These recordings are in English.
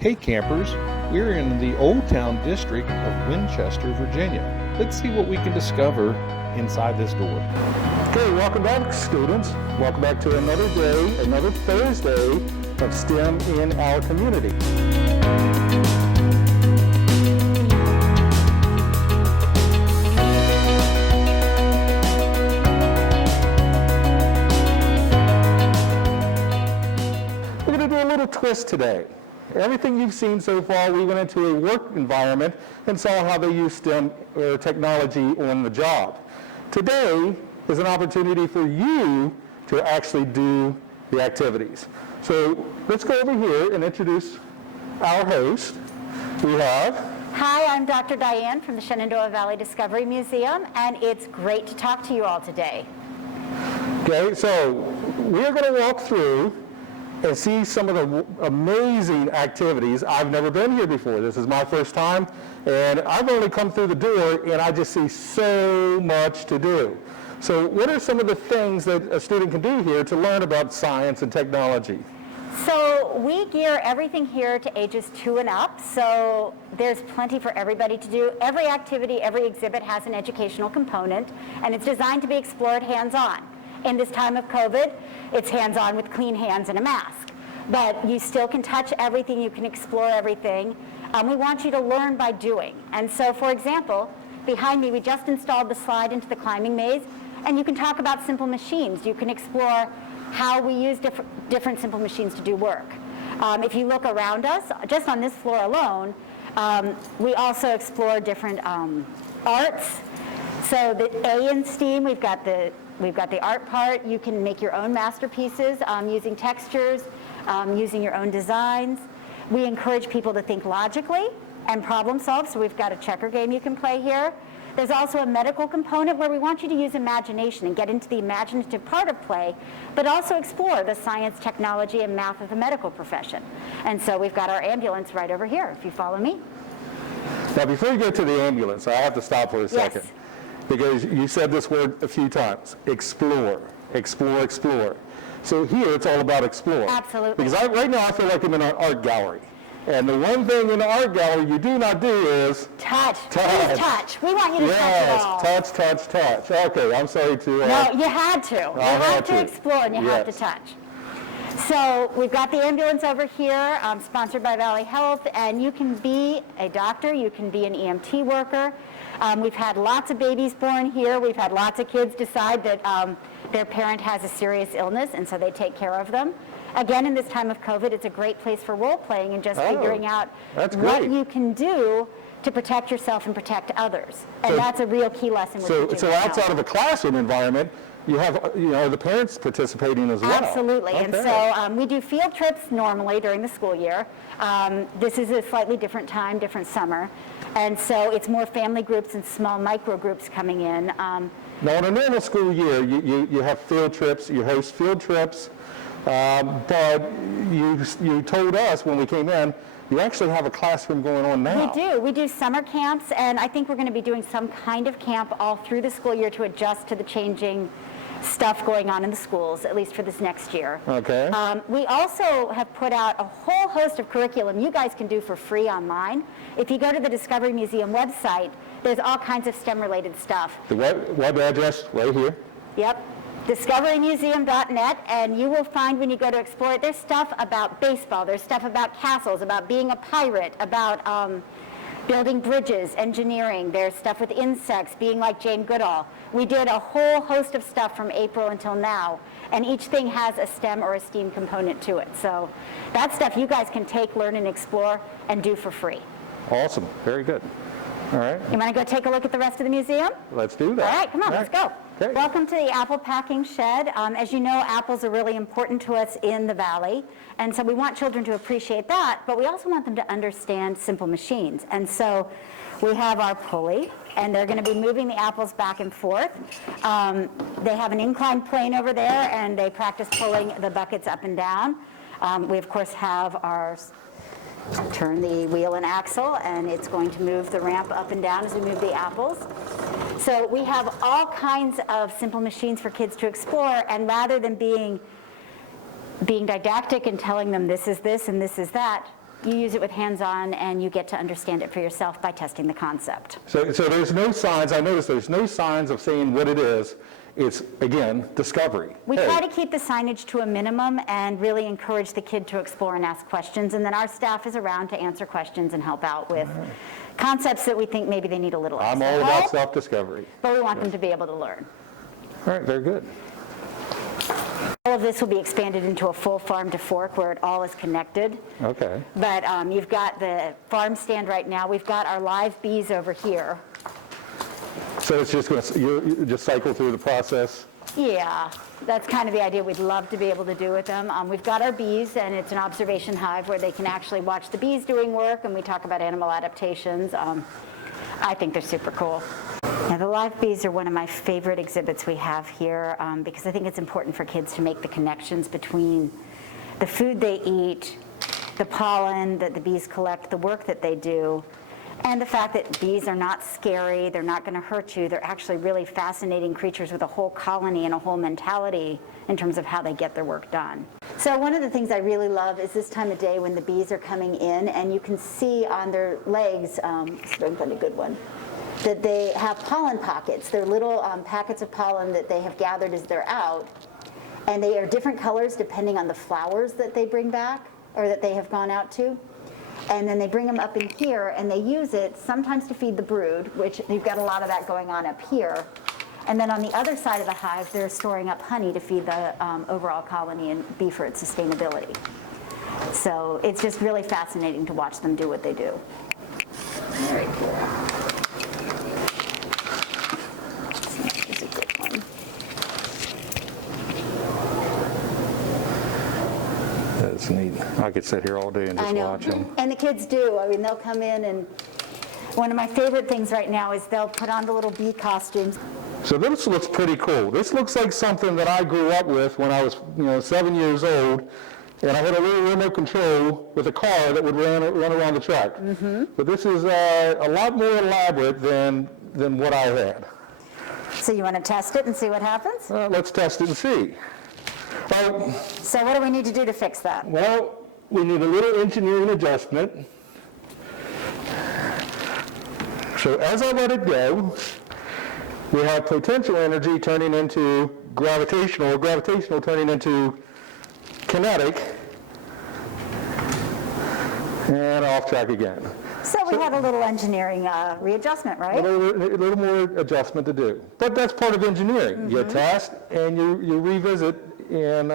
Hey campers, we're in the Old Town district of Winchester, Virginia. Let's see what we can discover inside this door. Okay, welcome back students. Welcome back to another day, another Thursday of STEM in our community. We're going to do a little twist today. Everything you've seen so far, we went into a work environment and saw how they use STEM or technology on the job. Today is an opportunity for you to actually do the activities. So let's go over here and introduce our host. We have... Hi, I'm Dr. Diane from the Shenandoah Valley Discovery Museum, and it's great to talk to you all today. Okay, so we're going to walk through and see some of the amazing activities. I've never been here before. This is my first time, and I've only come through the door, and I just see so much to do. So what are some of the things that a student can do here to learn about science and technology? So we gear everything here to ages 2 and up, so there's plenty for everybody to do. Every activity, every exhibit has an educational component, and it's designed to be explored hands-on. In this time of COVID, it's hands-on with clean hands and a mask. But you still can touch everything, you can explore everything. We want you to learn by doing. And so, for example, behind me, we just installed the slide into the climbing maze, and you can talk about simple machines. You can explore how we use different simple machines to do work. If you look around us, just on this floor alone, we also explore different arts. So the A in STEAM, we've got the art part. You can make your own masterpieces using textures, using your own designs. We encourage people to think logically and problem solve, so we've got a checker game you can play here. There's also a medical component where we want you to use imagination and get into the imaginative part of play, but also explore the science, technology, and math of the medical profession. And so we've got our ambulance right over here, if you follow me. Now before you get to the ambulance, I have to stop for a second. Yes. Because you said this word a few times, explore, explore, explore. So here it's all about explore. Absolutely. Because right now I feel like I'm in an art gallery. And the one thing in the art gallery you do not do is... Touch. Touch. Please touch. We want you to touch it all. Yes, touch, touch, touch. Okay, I'm sorry to... No, you had to. You had to explore and you had to touch. So we've got the ambulance over here, sponsored by Valley Health, and you can be a doctor, you can be an EMT worker. We've had lots of babies born here. We've had lots of kids decide that their parent has a serious illness, and so they take care of them. Again, in this time of COVID, it's a great place for role-playing and just figuring out what you can do to protect yourself and protect others. And that's a real key lesson. So outside of a classroom environment, you have the parents participating as well. Absolutely. Okay. And so we do field trips normally during the school year. This is a slightly different time, different summer. And so it's more family groups and small micro groups coming in. Now in a normal school year, you have field trips, you host field trips, but you told us when we came in, you actually have a classroom going on now. We do. We do summer camps, and I think we're going to be doing some kind of camp all through the school year to adjust to the changing stuff going on in the schools, at least for this next year. Okay. We also have put out a whole host of curriculum you guys can do for free online. If you go to the Discovery Museum website, there's all kinds of STEM-related stuff. The web address right here? Yep. discoverymuseum.net, and you will find when you go to explore it, there's stuff about baseball, there's stuff about castles, about being a pirate, about building bridges, engineering, there's stuff with insects, being like Jane Goodall. We did a whole host of stuff from April until now, and each thing has a STEM or a STEAM component to it. So that stuff you guys can take, learn, and explore, and do for free. Awesome. Very good. All right. You want to go take a look at the rest of the museum? Let's do that. All right, come on, let's go. Okay. Welcome to the apple packing shed. As you know, apples are really important to us in the valley, and so we want children to appreciate that, but we also want them to understand simple machines. And so we have our pulley, and they're going to be moving the apples back and forth. They have an inclined plane over there, and they practice pulling the buckets up and down. We, of course, have our turn the wheel and axle, and it's going to move the ramp up and down as we move the apples. So we have all kinds of simple machines for kids to explore, and rather than being didactic and telling them this is this and this is that, You use it with hands-on, and you get to understand it for yourself by testing the concept. So there's no signs, I noticed there's no signs of saying what it is. It's, again, discovery. We Hey, try to keep the signage to a minimum and really encourage the kid to explore and ask questions, and then our staff is around to answer questions and help out with concepts that we think maybe they need a little extra I'm all about help, self-discovery. but we want them to be able to learn. All right, very good. All of this will be expanded into a full farm to fork where it all is connected. Okay. But you've got the farm stand right now. We've got our live bees over here. So it's just going to, you just cycle through the process? Yeah, that's kind of the idea we'd love to be able to do with them. We've got our bees, and it's an observation hive where they can actually watch the bees doing work, and we talk about animal adaptations. I think they're super cool. Now, the live bees are one of my favorite exhibits we have here because I think it's important for kids to make the connections between the food they eat, the pollen that the bees collect, the work that they do, and the fact that bees are not scary, they're not going to hurt you, they're actually really fascinating creatures with a whole colony and a whole mentality in terms of how they get their work done. So one of the things I really love is this time of day when the bees are coming in, and you can see on their legs, let's find a good one, that they have pollen pockets. They're little packets of pollen that they have gathered as they're out, and they are different colors depending on the flowers that they bring back or that they have gone out to. And then they bring them up in here, and they use it sometimes to feed the brood, which you've got a lot of that going on up here. And then on the other side of the hive, they're storing up honey to feed the overall colony and be for its sustainability. So it's just really fascinating to watch them do what they do. Very cool. Here's a good one. That's neat. I could sit here all day and I just know. watch them. And the kids do. I mean, they'll come in, and one of my favorite things right now is they'll put on the little bee costumes. So this looks pretty cool. This looks like something that I grew up with when I was, 7 years old, and I had a little remote control with a car that would run around the track. But this is a lot more elaborate than what I had. So you want to test it and see what happens? Let's test it and see. So what do we need to do to fix that? Well, we need a little engineering adjustment. So as I let it go, we have potential energy turning into gravitational turning into kinetic, and off track again. So we had a little engineering readjustment, A right? little more adjustment to do. But that's part of engineering. You test and you revisit and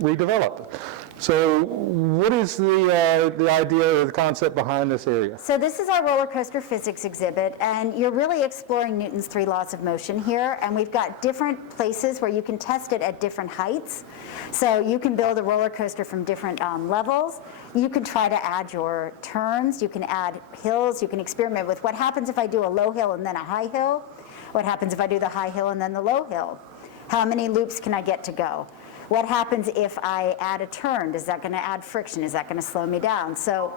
redevelop. So what is the idea or the concept behind this area? So this is our roller coaster physics exhibit, and you're really exploring Newton's 3 laws of motion here, and we've got different places where you can test it at different heights. So you can build a roller coaster from different levels. You can try to add your turns, you can add hills, you can experiment with what happens if I do a low hill and then a high hill, what happens if I do the high hill and then the low hill, how many loops can I get to go? What happens if I add a turn? Is that going to add friction? Is that going to slow me down? So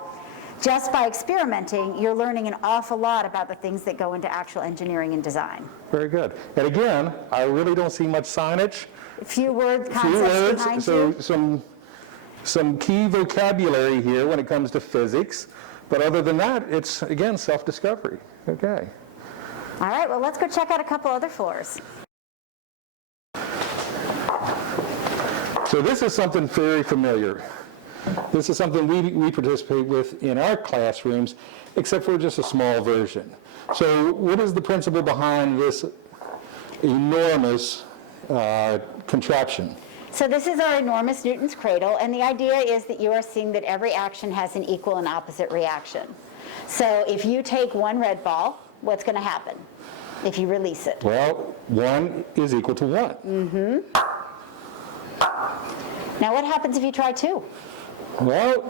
just by experimenting, you're learning an awful lot about the things that go into actual engineering and design. Very good. And again, I really don't see much signage. A few word Few concepts words, behind so you. some key vocabulary here when it comes to physics. But other than that, it's, again, self-discovery. Okay. All right, well, let's go check out a couple other floors. So this is something very familiar. This is something we participate with in our classrooms, except for just a small version. So what is the principle behind this enormous contraption? So this is our enormous Newton's Cradle, and the idea is that you are seeing that every action has an equal and opposite reaction. So if you take one red ball, what's going to happen if you release it? Well, 1 is equal to 1. Now what happens if you try 2? Well,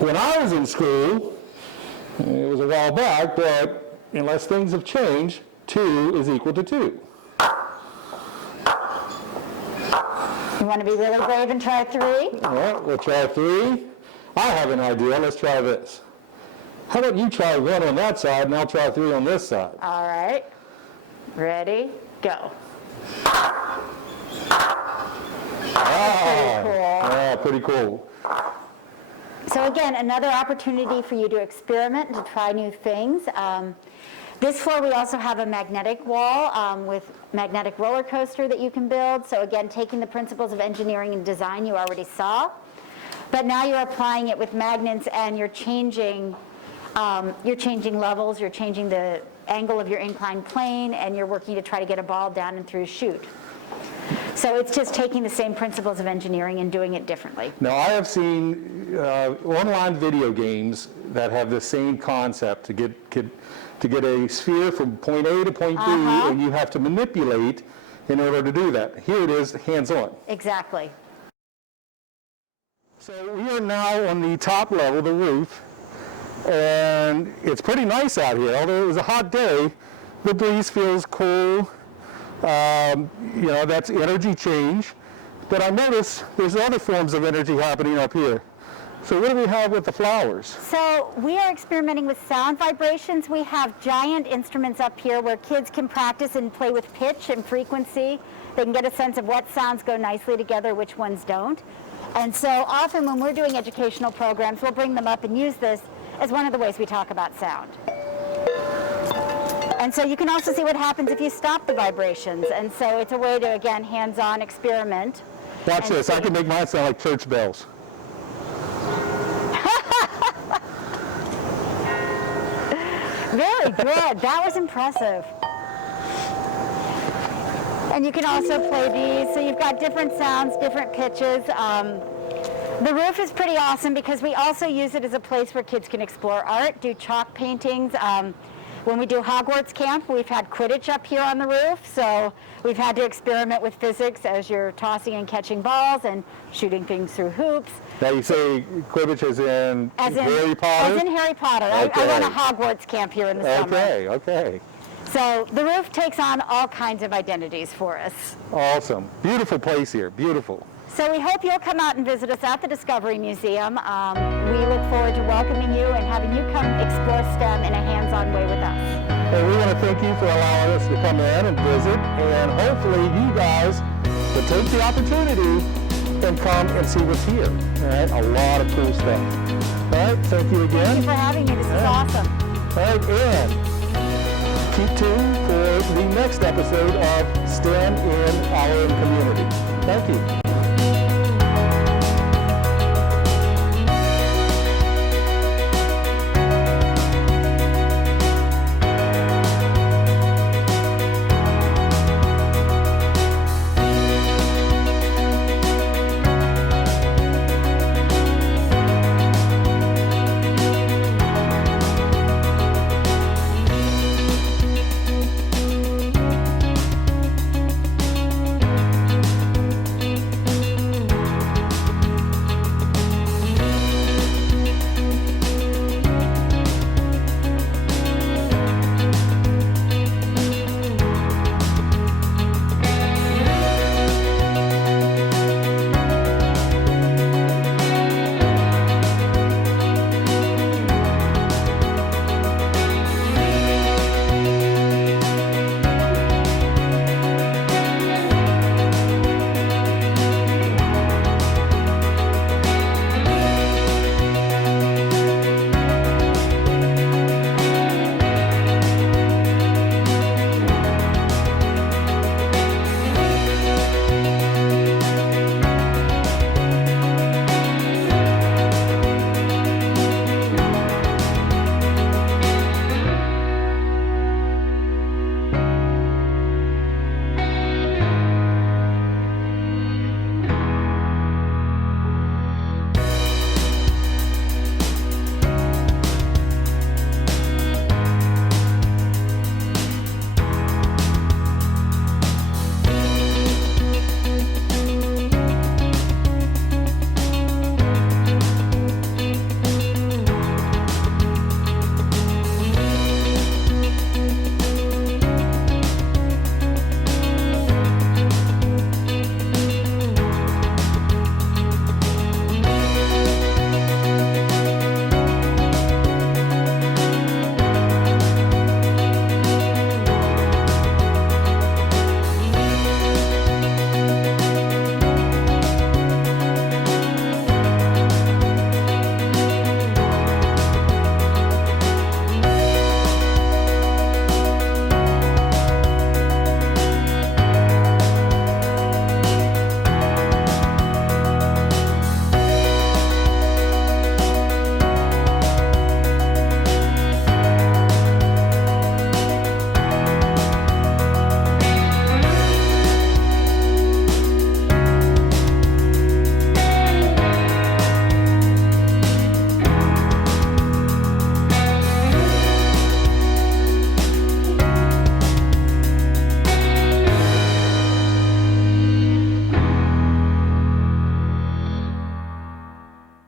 when I was in school, it was a while back, but unless things have changed, 2 is equal to 2. You want to be really brave and try 3? Well, we'll try 3. I have an idea. Let's try this. How about you try 1 on that side, and I'll try 3 on this side. All right. Ready? Go. Ah, Pretty cool. yeah, pretty cool. So again, another opportunity for you to experiment and to try new things. This floor we also have a magnetic wall with magnetic roller coaster that you can build. So again, taking the principles of engineering and design you already saw, but now you're applying it with magnets and you're changing levels, you're changing the angle of your inclined plane, and you're working to try to get a ball down and through a chute. So it's just taking the same principles of engineering and doing it differently. Now, I have seen online video games that have the same concept to get a sphere from point A to point B, and you have to manipulate in order to do that. Here it is, hands-on. Exactly. So we are now on the top level, the roof, and it's pretty nice out here. Although it was a hot day, the breeze feels cool. You know, that's energy change. But I notice there's other forms of energy happening up here. So what do we have with the flowers? So we are experimenting with sound vibrations. We have giant instruments up here where kids can practice and play with pitch and frequency. They can get a sense of what sounds go nicely together, which ones don't. And so often when we're doing educational programs, we'll bring them up and use this as one of the ways we talk about sound. And so you can also see what happens if you stop the vibrations. And so it's a way to, again, hands-on experiment. Watch this. I can make mine sound like church bells. Very good. That was impressive. And you can also play these. So you've got different sounds, different pitches. The roof is pretty awesome because we also use it as a place where kids can explore art, do chalk paintings. When we do Hogwarts camp, we've had Quidditch up here on the roof, so we've had to experiment with physics as you're tossing and catching balls and shooting things through hoops. Now you say Quidditch as in Harry Potter? As in Harry Potter. Okay. I run a Hogwarts camp here in the summer. Okay. So the roof takes on all kinds of identities for us. Awesome. Beautiful place here. Beautiful. So we hope you'll come out and visit us at the Discovery Museum. We look forward to welcoming you and having you come explore STEM in a hands-on way with us. And we want to thank you for allowing us to come in and visit, and hopefully you guys will take the opportunity and come and see what's here. All right, a lot of cool stuff. All right, thank you again. Thank you for having me. This is awesome. All right, and keep tuned for the next episode of STEM in our community. Thank you.